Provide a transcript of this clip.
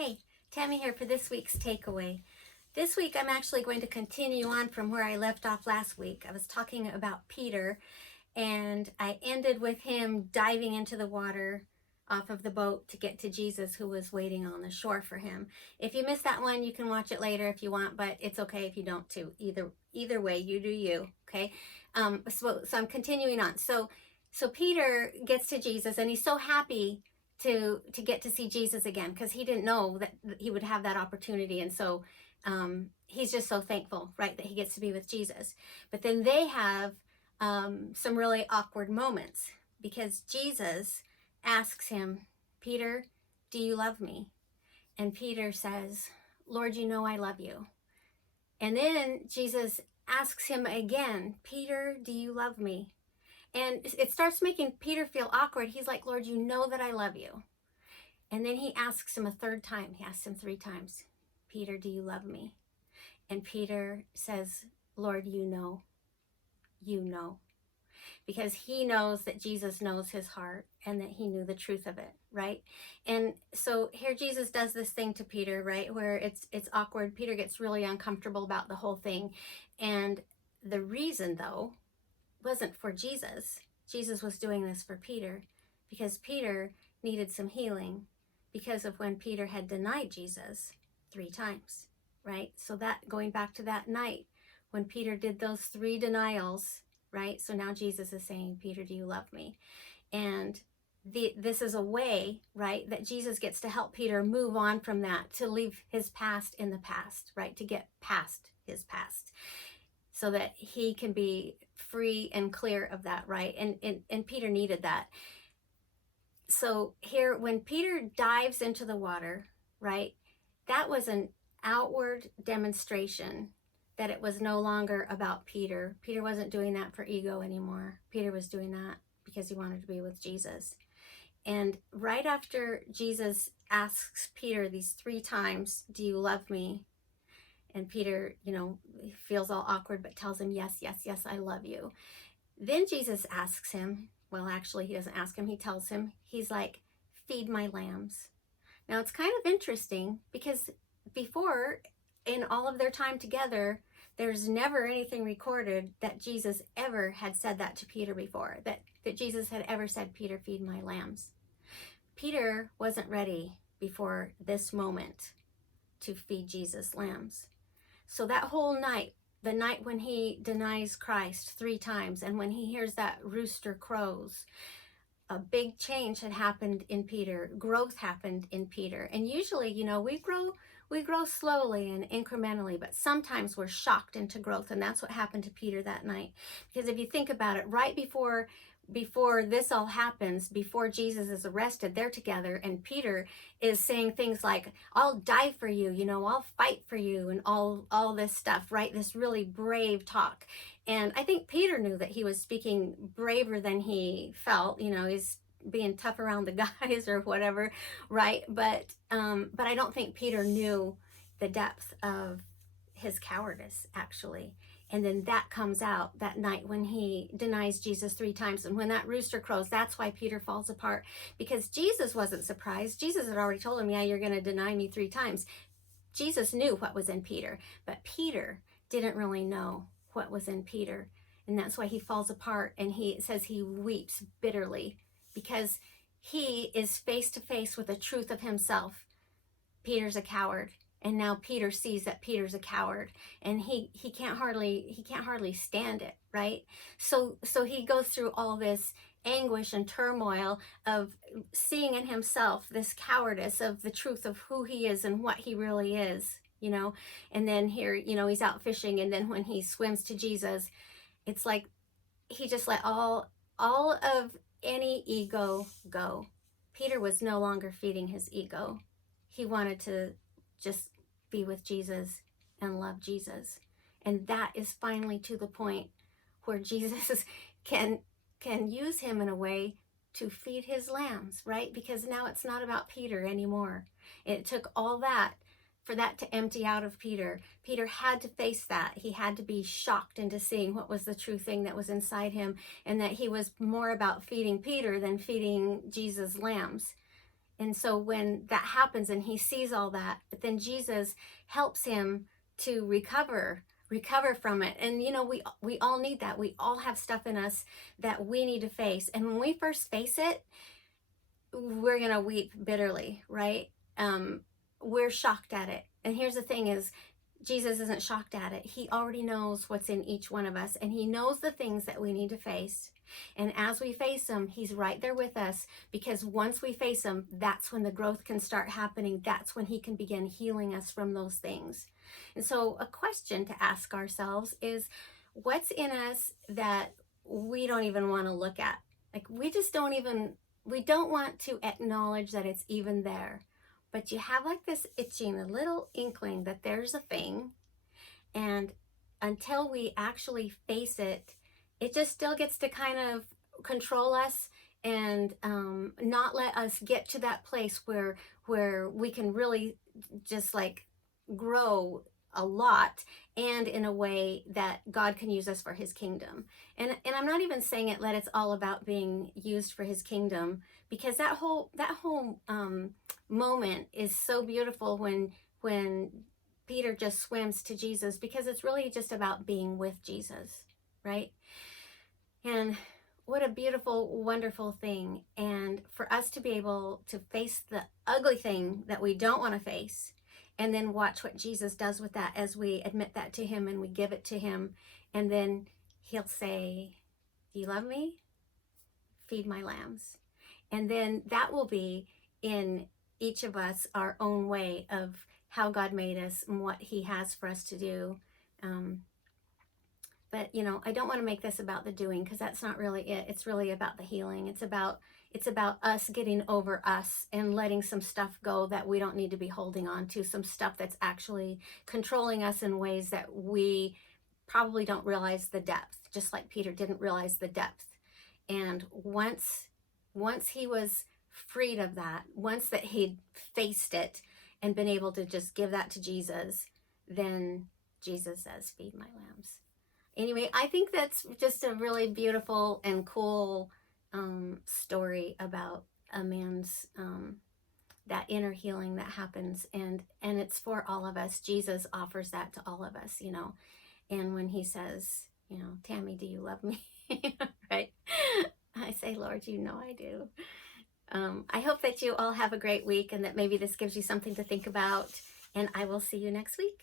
Hey, Tammy here for this week's takeaway. This week I'm actually going to continue on from where I left off last week. I was talking about Peter and I ended with him diving into the water off of the boat to get to Jesus, who was waiting on the shore for him. If you missed that one, you can watch it later if you want, but it's okay if you don't too. Either way, you do you, okay? So I'm continuing on. So Peter gets to Jesus and he's so happy to get to see Jesus again, because he didn't know that he would have that opportunity. And so he's just so thankful, right, that he gets to be with Jesus. But then they have some really awkward moments, because Jesus asks him, Peter, do you love me? And Peter says, Lord, you know I love you. And then Jesus asks him again, Peter, do you love me? And it starts making Peter feel awkward. He's like, Lord, you know that I love you. And then he asks him a third time. He asks him 3 times, Peter, do you love me? And Peter says, Lord, you know. Because he knows that Jesus knows his heart and that he knew the truth of it, right? And so here Jesus does this thing to Peter, right, where it's awkward. Peter gets really uncomfortable about the whole thing. And the reason, though, wasn't for Jesus. Jesus was doing this for Peter because Peter needed some healing because of when Peter had denied Jesus 3 times, right? So that, going back to that night when Peter did those 3 denials, right? So now Jesus is saying, Peter, do you love me? And this is a way, right, that Jesus gets to help Peter move on from that, to leave his past in the past, right? To get past his past, so that he can be free and clear of that, right? And Peter needed that. So here, when Peter dives into the water, right, that was an outward demonstration that it was no longer about Peter. Peter wasn't doing that for ego anymore. Peter was doing that because he wanted to be with Jesus. And right after Jesus asks Peter these 3 times, do you love me? And Peter, feels all awkward, but tells him, yes, yes, yes, I love you. Then Jesus asks him, well, actually, he doesn't ask him, he tells him, he's like, feed my lambs. Now, it's kind of interesting because before, in all of their time together, there's never anything recorded that Jesus ever had said that to Peter before, that Jesus had ever said, Peter, feed my lambs. Peter wasn't ready before this moment to feed Jesus' lambs. So that whole night, the night when he denies Christ 3 times, and when he hears that rooster crows, a big change had happened in Peter. Growth happened in Peter. And usually, we grow slowly and incrementally, but sometimes we're shocked into growth. And that's what happened to Peter that night. Because if you think about it, right before this all happens, before Jesus is arrested, they're together, and Peter is saying things like, I'll die for you, I'll fight for you, and all this stuff, right? This really brave talk. And I think Peter knew that he was speaking braver than he felt. He's being tough around the guys or whatever, right? But I don't think Peter knew the depth of his cowardice, actually. And then that comes out that night when he denies Jesus 3 times. And when that rooster crows, that's why Peter falls apart. Because Jesus wasn't surprised. Jesus had already told him, yeah, you're going to deny me 3 times. Jesus knew what was in Peter. But Peter didn't really know what was in Peter. And that's why he falls apart. And he says he weeps bitterly. Because he is face to face with the truth of himself. Peter's a coward. And now Peter sees that Peter's a coward, and he can't hardly stand it, right? So he goes through all this anguish and turmoil of seeing in himself this cowardice of the truth of who he is and what he really is, And then here, he's out fishing, and then when he swims to Jesus, it's like he just let all of any ego go. Peter was no longer feeding his ego. He wanted to just be with Jesus and love Jesus. And that is finally to the point where Jesus can use him in a way to feed his lambs, right? Because now it's not about Peter anymore. It took all that for that to empty out of Peter. Peter had to face that. He had to be shocked into seeing what was the true thing that was inside him, and that he was more about feeding Peter than feeding Jesus' lambs. And so when that happens and he sees all that, but then Jesus helps him to recover from it. And you know, we all need that. We all have stuff in us that we need to face. And when we first face it, we're going to weep bitterly, right? We're shocked at it. And here's the thing is, Jesus isn't shocked at it. He already knows what's in each one of us, and he knows the things that we need to face. And as we face them, he's right there with us, because once we face them, that's when the growth can start happening. That's when he can begin healing us from those things. And so a question to ask ourselves is, what's in us that we don't even want to look at? Like, we don't want to acknowledge that it's even there. But you have like this itching, a little inkling that there's a thing. And until we actually face it, it just still gets to kind of control us and not let us get to that place where we can really just like grow a lot, and in a way that God can use us for his kingdom. And I'm not even saying it that it's all about being used for his kingdom, because that whole moment is so beautiful when Peter just swims to Jesus, because it's really just about being with Jesus, right? And what a beautiful, wonderful thing. And for us to be able to face the ugly thing that we don't want to face, and then watch what Jesus does with that as we admit that to him and we give it to him. And then he'll say, do you love me? Feed my lambs. And then that will be in each of us our own way of how God made us and what he has for us to do. But you know, I don't want to make this about the doing, because that's not really it. It's really about the healing. It's about us getting over us and letting some stuff go that we don't need to be holding on to, some stuff that's actually controlling us in ways that we probably don't realize the depth, just like Peter didn't realize the depth. And once he was freed of that, once that he'd faced it and been able to just give that to Jesus, then Jesus says, feed my lambs. Anyway, I think that's just a really beautiful and cool story about a man's that inner healing that happens, and it's for all of us. Jesus offers that to all of us, you know. And when he says, you know, Tammy, do you love me? Right? I say, Lord, you know I do. I hope that you all have a great week, and that maybe this gives you something to think about, and I will see you next week.